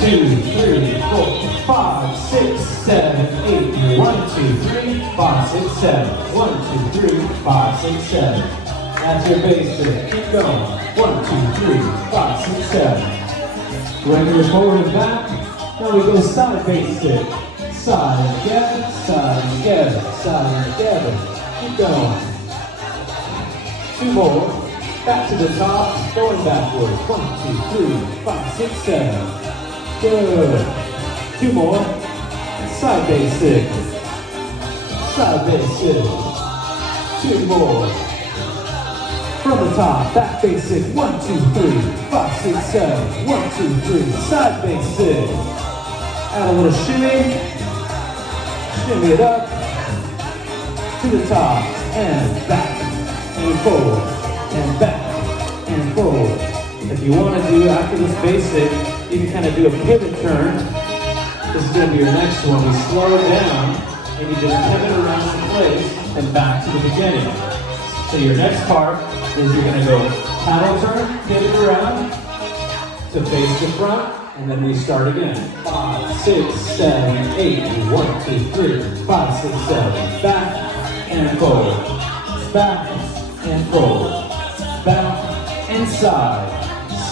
2, 3, 4, 5, 6, 7, 8. 1, 2, 3, 5, 6, 7. 1, 2, 3, 5, 6, 7. That's your basic. Keep going. 1, 2, 3, 5, 6, 7. Regular forward and back. Now we go side basic. Side and together, side and together, side and together. Keep going. 2 more. Back to the top, going backwards. 1, 2, 3, 5, 6, 7. Good. 2 more. Side basic. Side basic. 2 more. From the top, back basic. 1, 2, 3, 5, 6, 7. 1, 2, 3. Side basic. Add a little shimmy. Shimmy it up. To the top. And back. And forward. And back. And forward. If you want to do after this basic, you can kind of do a pivot turn. This is going to be your next one. We slow it down, and you just pivot around the place and back to the beginning. So your next part is you're going to go paddle turn, pivot around to face the front, and then we start again. 5, 6, 7, 8. 1, 2, 3, 5, 6, 7. Back and forward. Back and forward. Back and side.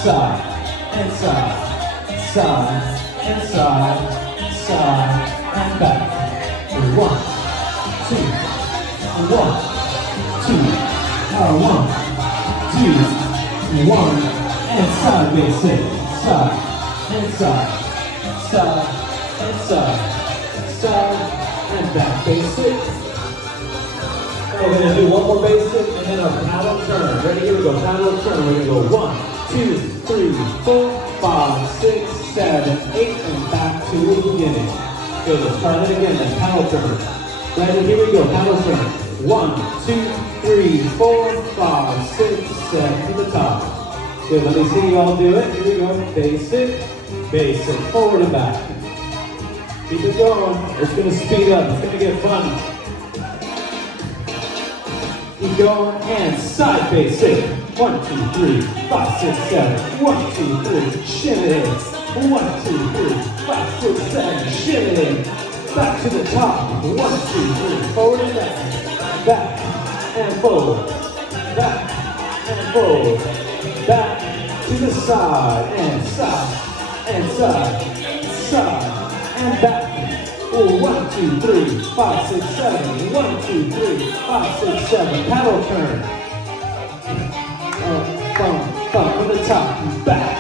Side and side. Side and side. Side and back. 1, 2, 1, 2, 1, 2, 1, and side basic. Side and side. Side and side. Side and back basic. And we're going to do one more basic and then a paddle turn. Ready? Here we go. Paddle turn. We're going to go 1, 2, 3, 4, 5, 6, 7, 8, and back to the beginning. Good. Let's try that again. Then paddle turn. Ready? Here we go. Paddle turn. 1, 2, 3, 4, 5, 6, 7 to the top. Good. Let me see you all do it. Here we go. Basic, basic, forward and back. Keep it going. It's going to speed up. It's going to get fun. Keep going, and side basic. 1, 2, 3, 5, 6, 7. 1, 2, 3, shimmy it in. 1, 2, 3, 5, 6, 7. Shimmy it in. Back to the top. 1, 2, 3, forward and back. Back and forward. Back and forward. Back to the side and side and side. Side and back. 1, 2, 3, 5, 6, 7. 1, 2, 3, 5, 6, 7. Paddle turn. From the top, back.